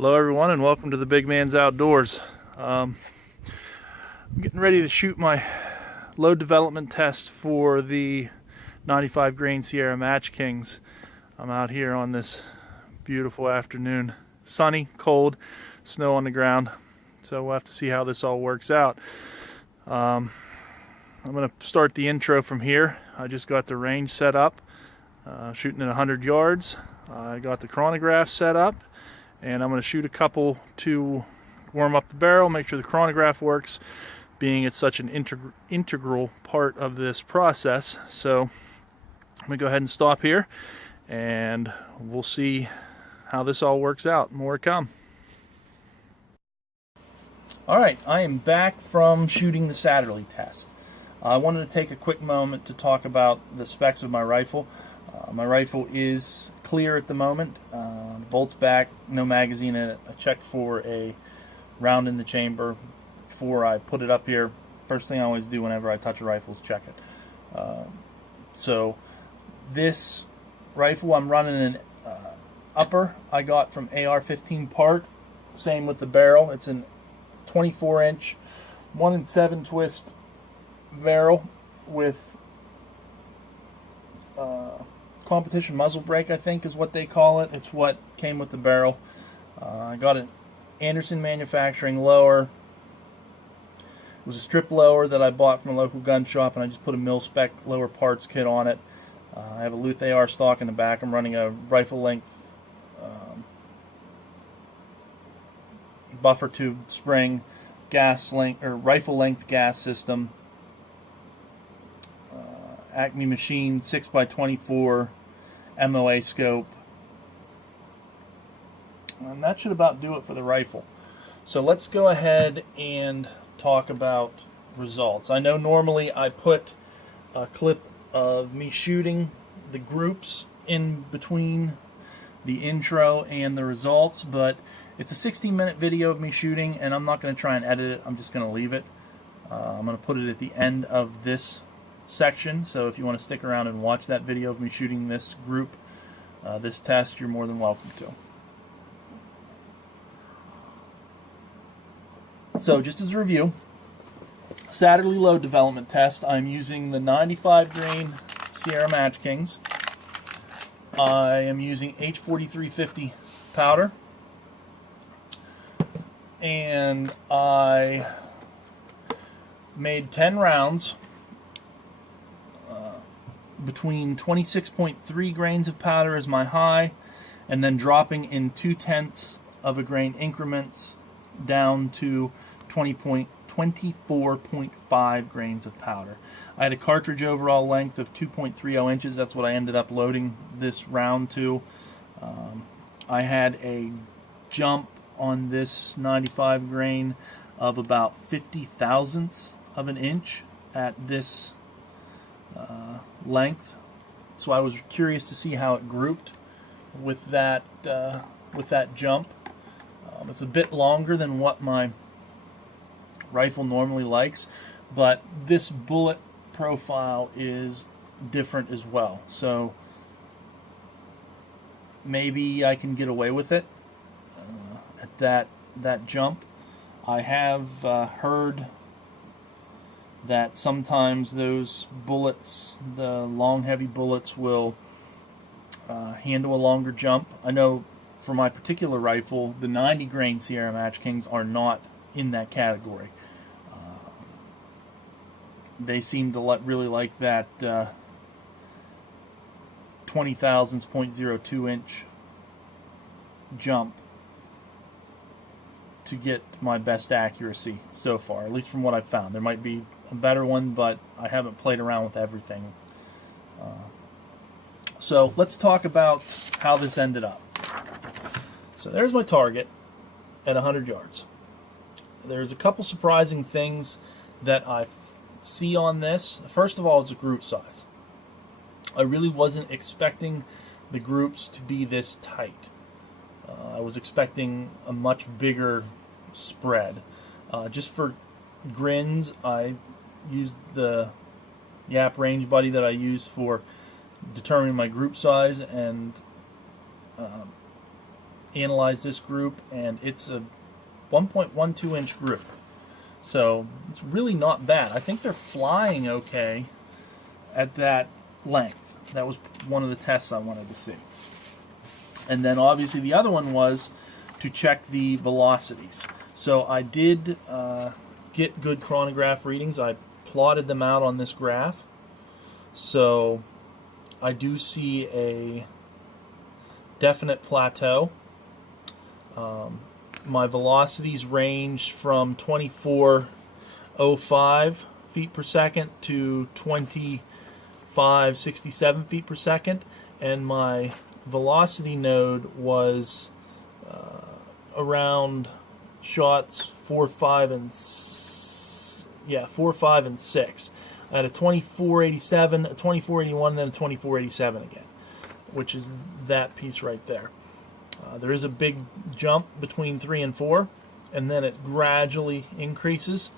Hello everyone and welcome to the Big Man's Outdoors. I'm getting ready to shoot my load development test for the 95 grain Sierra MatchKings. I'm out here on this beautiful afternoon. Sunny, cold, snow on the ground. So we'll have to see how this all works out. I'm going to start the intro from here. I just got the range set up, shooting at 100 yards. I got the chronograph set up. And I'm going to shoot a couple to warm up the barrel, make sure the chronograph works, being it's such an integral part of this process. So I'm going to go ahead and stop here, and we'll see how this all works out. More to come. Alright, I am back from shooting the Satterlee test. I wanted to take a quick moment to talk about the specs of my rifle. My rifle is clear at the moment, bolts back, no magazine in it. I checked for a round in the chamber before I put it up here. First thing I always do whenever I touch a rifle is check it. So this rifle, I'm running an upper I got from AR-15 part. Same with the barrel. It's an 24-inch 1-in-7 twist barrel with competition muzzle brake, I think is what they call it. It's what came with the barrel. I got an Anderson Manufacturing lower. It was a strip lower that I bought from a local gun shop, and I just put a mil-spec lower parts kit on it. I have a Luth AR stock in the back. I'm running a rifle length buffer tube spring, gas length or rifle length gas system. Acme Machine 6x24 MOA scope, and that should about do it for the rifle. So let's go ahead and talk about results. I know normally I put a clip of me shooting the groups in between the intro and the results, but it's a 16-minute video of me shooting, and I'm not going to try and edit it. I'm just going to leave it. I'm going to put it at the end of this section, so if you want to stick around and watch that video of me shooting this group, this test, you're more than welcome to. So just as a review, Satterlee load development test, I'm using the 95 grain Sierra MatchKings. I am using H4350 powder, and I made 10 rounds between 26.3 grains of powder as my high, and then dropping in 0.2 of a grain increments down to 24.5 grains of powder. I had a cartridge overall length of 2.30 inches. That's what I ended up loading this round to. I had a jump on this 95 grain of about 50 thousandths of an inch at this length, so I was curious to see how it grouped with that jump. It's a bit longer than what my rifle normally likes, but this bullet profile is different as well, so maybe I can get away with it at that jump. I have heard that sometimes those bullets, the long heavy bullets, will handle a longer jump. I know for my particular rifle, the 90 grain Sierra MatchKings are not in that category. They seem to really like that 20 thousandths 0.02 inch jump to get my best accuracy so far, at least from what I've found. There might be a better one, but I haven't played around with everything. So let's talk about how this ended up. So there's my target at 100 yards. There's a couple surprising things that I see on this. First of all, it's a group size. I really wasn't expecting the groups to be this tight. I was expecting a much bigger spread. Just for grins, I used the Yap Range Buddy that I use for determining my group size, and analyzed this group, and it's a 1.12 inch group. So it's really not bad. I think they're flying okay at that length. That was one of the tests I wanted to see. And then obviously the other one was to check the velocities. So I did get good chronograph readings. I plotted them out on this graph. So I do see a definite plateau. My velocities range from 2405 feet per second to 2567 feet per second, and my velocity node was around shots 4, 5, and 6. I had a 2487, a 2481, and then a 2487 again, which is that piece right there. There is a big jump between 3 and 4, and then it gradually increases.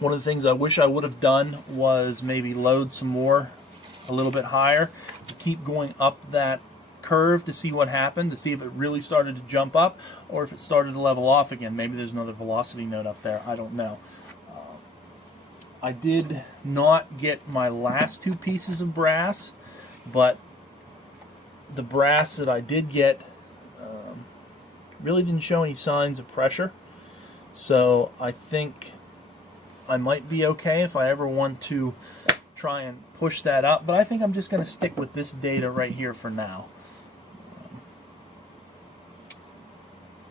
One of the things I wish I would have done was maybe load some more a little bit higher to keep going up that curve to see what happened, to see if it really started to jump up or if it started to level off again. Maybe there's another velocity node up there. I don't know. I did not get my last two pieces of brass, but the brass that I did get really didn't show any signs of pressure. So I think I might be okay if I ever want to try and push that up. But I think I'm just going to stick with this data right here for now.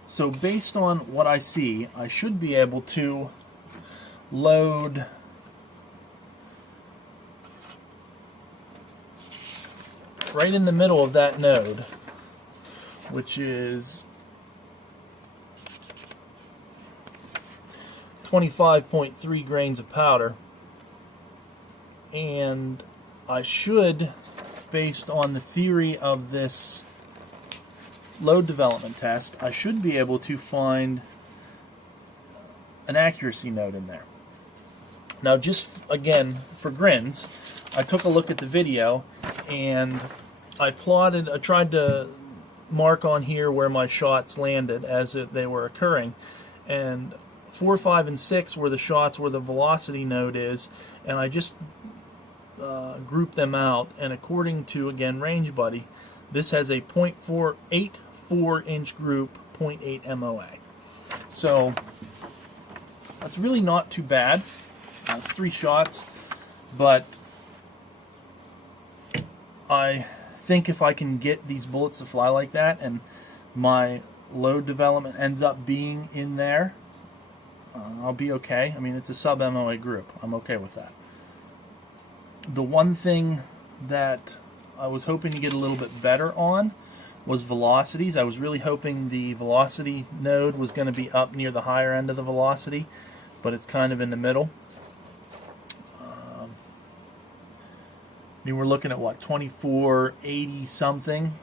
So based on what I see, I should be able to load right in the middle of that node, which is 25.3 grains of powder, and I should, based on the theory of this load development test, I should be able to find an accuracy node in there. Now, just again for grins, I took a look at the video and I tried to mark on here where my shots landed as they were occurring, and 4, 5, and 6 were the shots where the velocity node is, and I just grouped them out, and according to, again, Range Buddy, this has a 0.484 inch group, 0.8 MOA. So that's really not too bad. It's 3 shots, but I think if I can get these bullets to fly like that and my load development ends up being in there, I'll be okay. I mean, it's a sub-MOA group. I'm okay with that. The one thing that I was hoping to get a little bit better on was velocities. I was really hoping the velocity node was going to be up near the higher end of the velocity, but it's kind of in the middle. I mean, we're looking at what, 2480 something,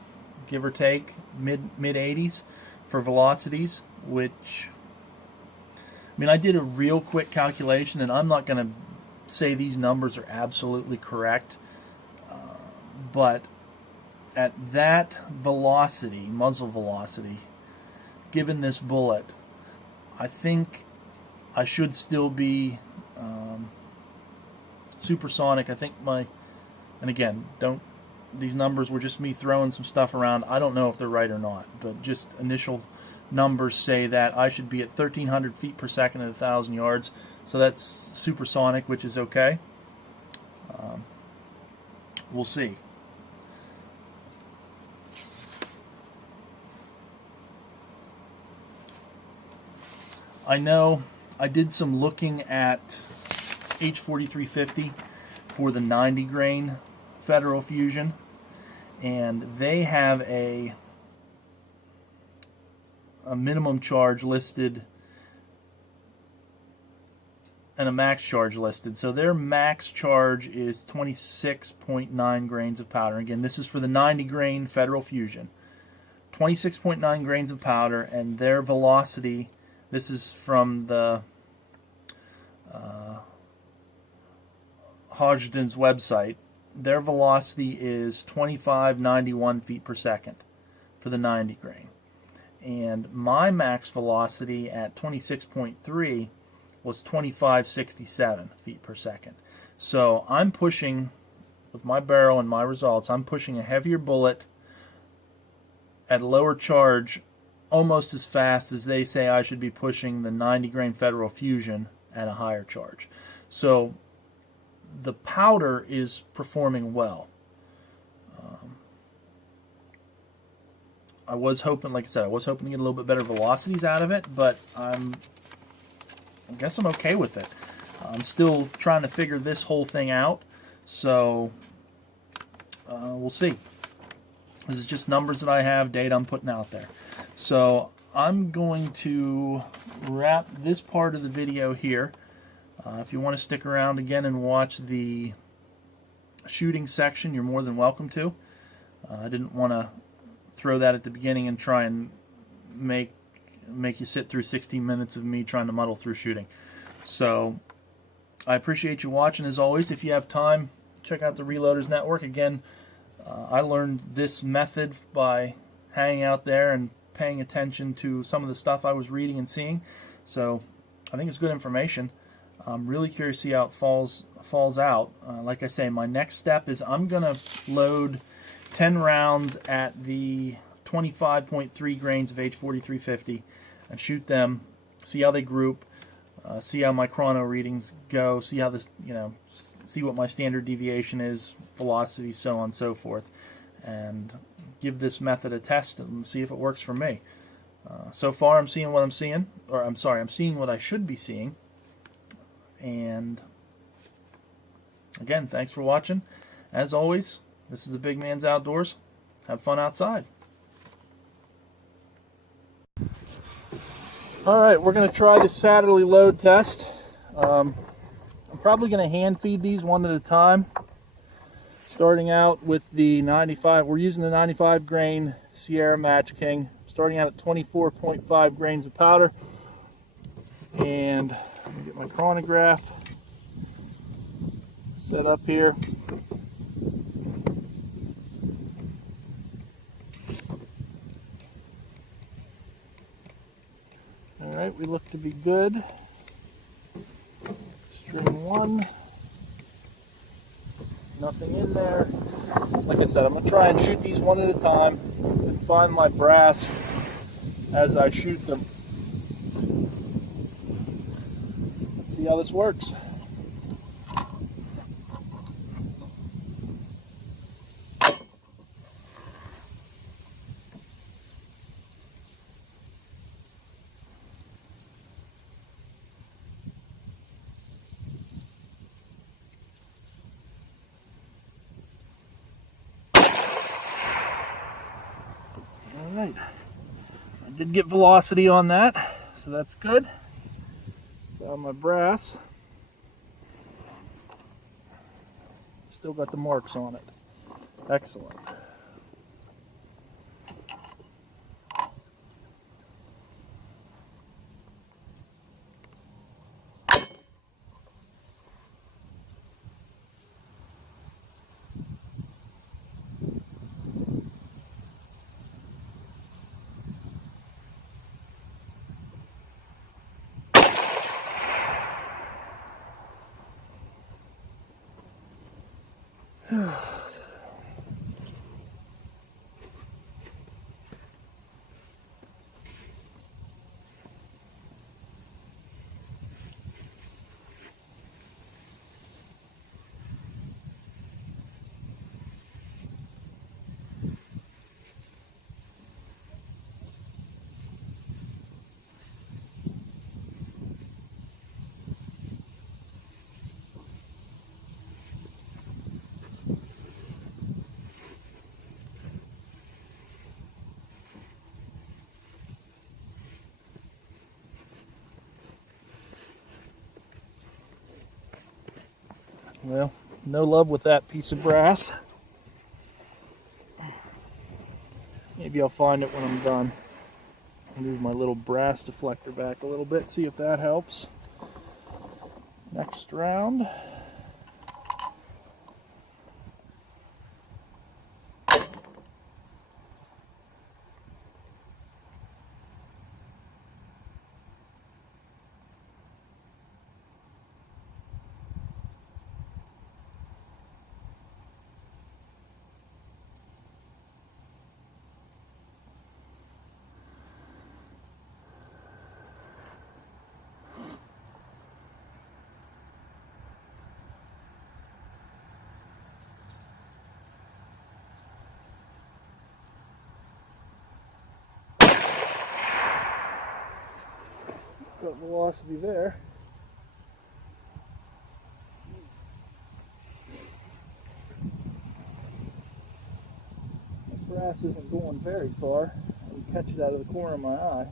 give or take, mid 80s for velocities, which, I mean, I did a real quick calculation, and I'm not going to say these numbers are absolutely correct, but at that velocity, muzzle velocity, given this bullet, I think I should still be supersonic. I think and again, these numbers were just me throwing some stuff around. I don't know if they're right or not, but just initial numbers say that I should be at 1,300 feet per second at 1,000 yards. So that's supersonic, which is okay. We'll see. I know I did some looking at H4350 for the 90 grain Federal Fusion, and they have a minimum charge listed and a max charge listed. So their max charge is 26.9 grains of powder. Again, this is for the 90 grain Federal Fusion. 26.9 grains of powder, and their velocity, this is from the Hodgdon's website, their velocity is 2591 feet per second for for the 90 grain. And my max velocity at 26.3 was 2567 feet per second. So I'm pushing, with my barrel and my results, I'm pushing a heavier bullet at lower charge almost as fast as they say I should be pushing the 90 grain Federal Fusion at a higher charge. So the powder is performing well. I was hoping, like I said, I was hoping to get a little bit better velocities out of it, but I guess I'm okay with it. I'm still trying to figure this whole thing out, so we'll see. This is just numbers that I have, data I'm putting out there. So I'm going to wrap this part of the video here. If you want to stick around again and watch the shooting section, you're more than welcome to. I didn't want to throw that at the beginning and try and make you sit through 16 minutes of me trying to muddle through shooting. So I appreciate you watching as always. If you have time, check out the Reloaders Network. Again, I learned this method by hanging out there and paying attention to some of the stuff I was reading and seeing. So I think it's good information. I'm really curious to see how it falls out. Like I say, my next step is I'm going to load 10 rounds at the 25.3 grains of H4350 and shoot them, see how they group, see how my chrono readings go, see how this, see what my standard deviation is, velocity, so on and so forth, and give this method a test and see if it works for me. So far I'm seeing what I'm seeing, or I'm seeing what I should be seeing. And again, thanks for watching. As always, this is the Big Man's Outdoors. Have fun outside. Alright, we're going to try the Satterlee load test. I'm probably going to hand feed these one at a time. Starting out with the 95, we're using the 95 grain Sierra MatchKing. Starting out at 24.5 grains of powder. And let me get my chronograph set up here. Alright, we look to be good. String 1. Nothing in there. Like I said, I'm going to try and shoot these one at a time and find my brass as I shoot them. Let's see how this works. Alright, I did get velocity on that, so that's good. Got my brass. Still got the marks on it. Excellent. Well, no love with that piece of brass. Maybe I'll find it when I'm done. I'll move my little brass deflector back a little bit, see if that helps. Next round. Got velocity there. The brass isn't going very far. I can catch it out of the corner of my eye.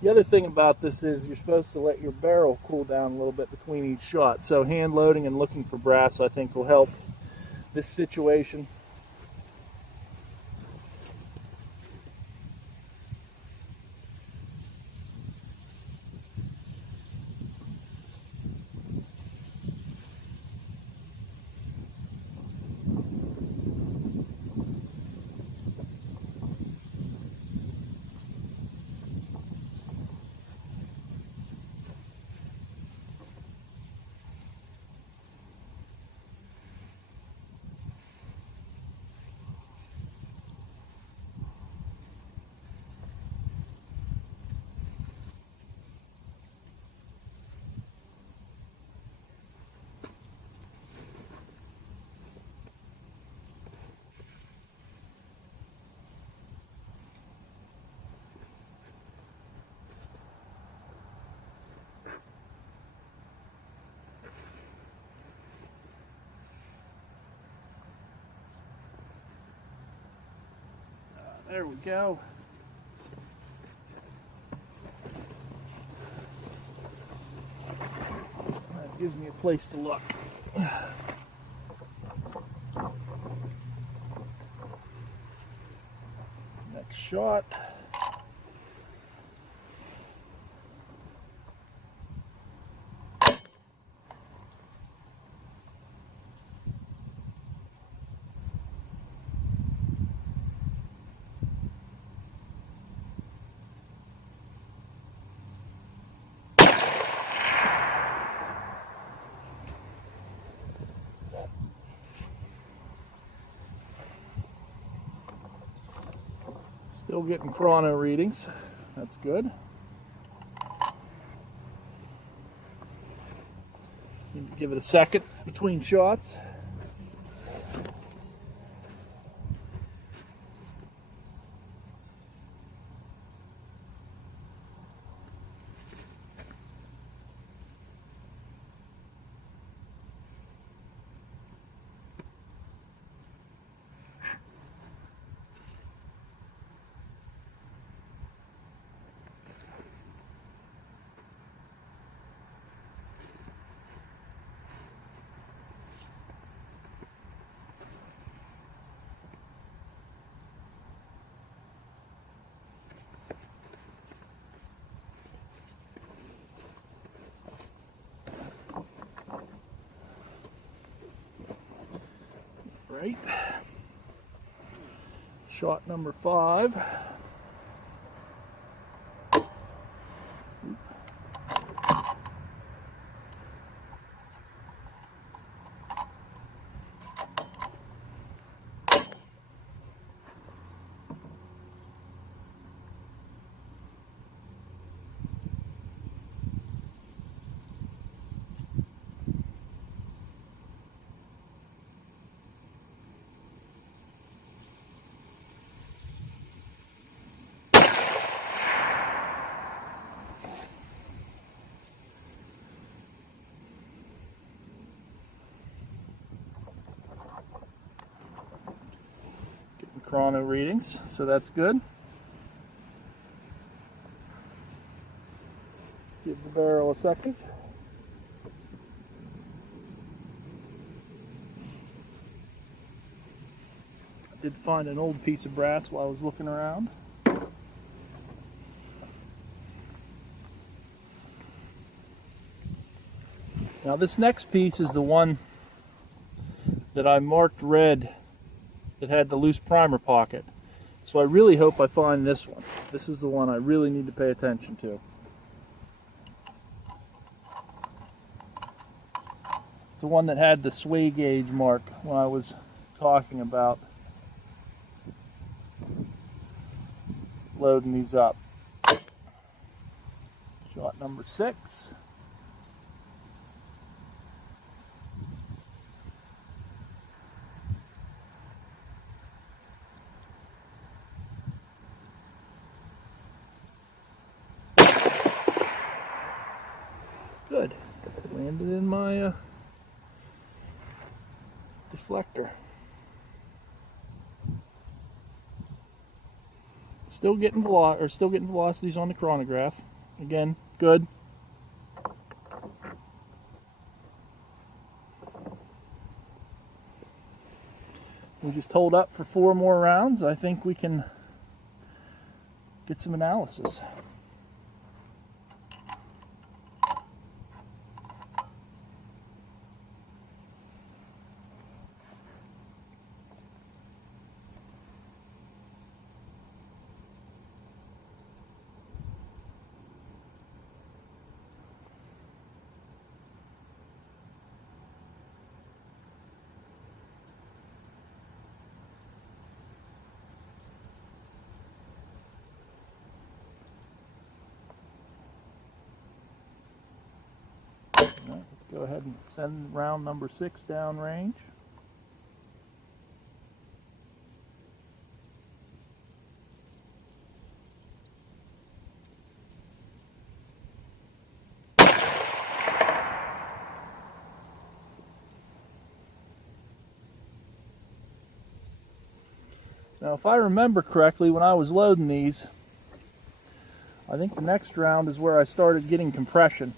The other thing about this is you're supposed to let your barrel cool down a little bit between each shot. So hand loading and looking for brass, I think, will help this situation. There we go. That gives me a place to look. Next shot. Still getting chrono readings. That's good. Need to give it a second between shots. Right. Shot number 5. Chrono readings, so that's good. Give the barrel a second. I did find an old piece of brass while I was looking around. Now this next piece is the one that I marked red that had the loose primer pocket. So I really hope I find this one. This is the one I really need to pay attention to. It's the one that had the sway gauge mark when I was talking about loading these up. Shot number 6. Landed in my deflector. Still getting velocities on the chronograph. Again, good. We just hold up for 4 more rounds. I think we can get some analysis. Right, let's go ahead and send round number 6 downrange. Now, if I remember correctly, when I was loading these, I think the next round is where I started getting compression.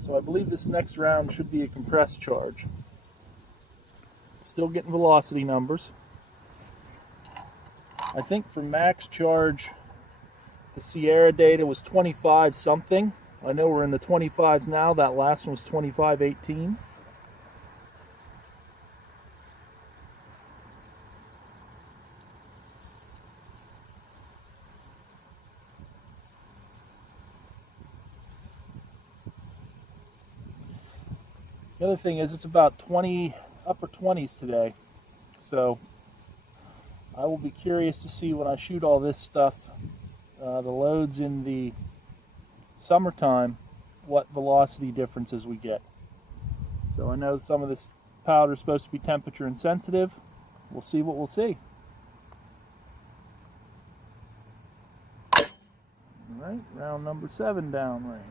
So I believe this next round should be a compressed charge. Still getting velocity numbers. I think for max charge, the Sierra data was 25 something. I know we're in the 25s now. That last one was 25.18. The other thing is it's about 20, upper 20s today. So I will be curious to see when I shoot all this stuff, the loads in the summertime, what velocity differences we get. So I know some of this powder is supposed to be temperature insensitive. We'll see what we'll see. All right, round number 7 downrange.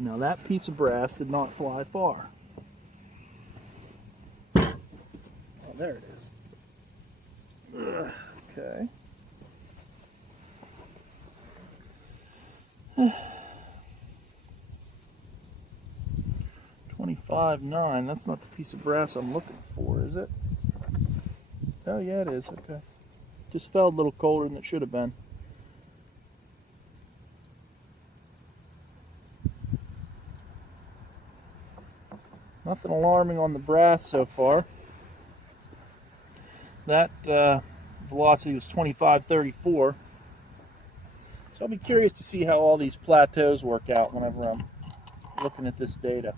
Now that piece of brass did not fly far. Oh, there it is. Okay. $25.9. That's not the piece of brass I'm looking for, is it? Oh yeah, it is. Okay. Just felt a little colder than it should have been. Nothing alarming on the brass so far. That velocity was 25.34. So I'll be curious to see how all these plateaus work out whenever I'm looking at this data.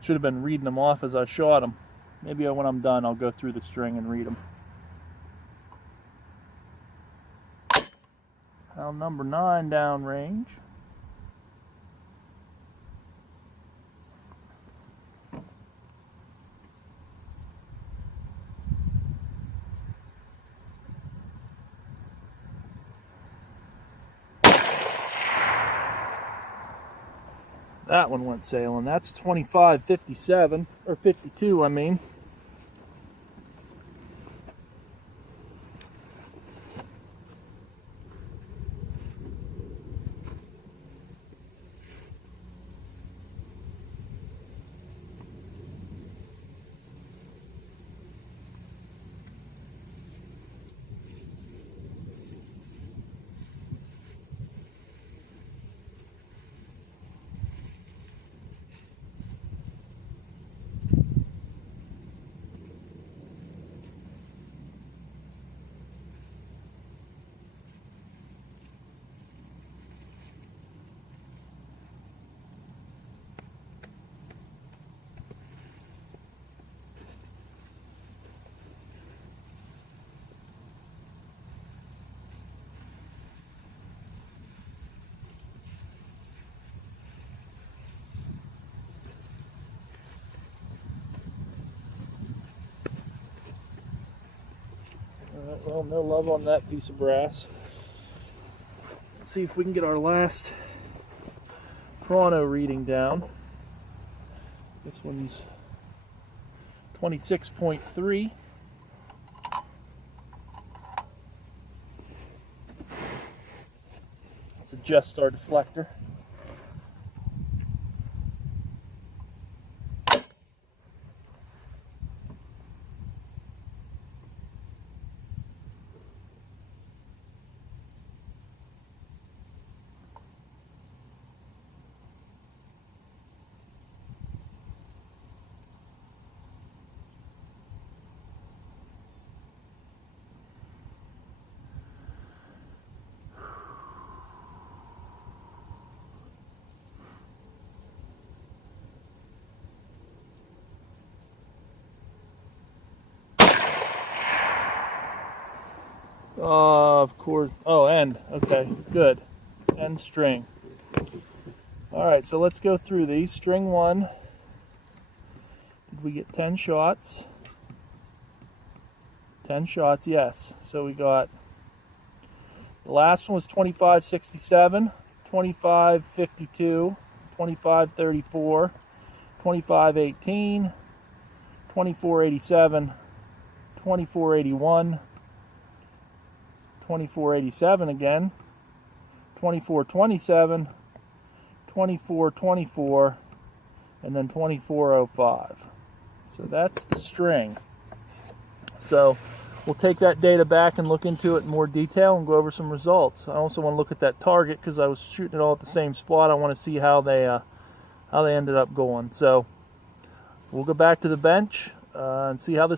Should have been reading them off as I shot them. Maybe when I'm done, I'll go through the string and read them. Round number 9 downrange. That one went sailing. That's 25.57, or 52, I mean. Alright, well, no love on that piece of brass. Let's see if we can get our last chrono reading down. This one's 26.3. It's a just our deflector. Of course. Oh, end. Okay, good. End string. Alright, so let's go through these. String 1. Did we get 10 shots? 10 shots, yes. So we got, the last one was 25.67, 25.52, 25.34, 25.18, 24.87, 24.81, 24.87 again, 24.27, 24.24, and then 24.05. So that's the string. So we'll take that data back and look into it in more detail and go over some results. I also want to look at that target because I was shooting it all at the same spot. I want to see how they ended up going. So we'll go back to the bench and see how this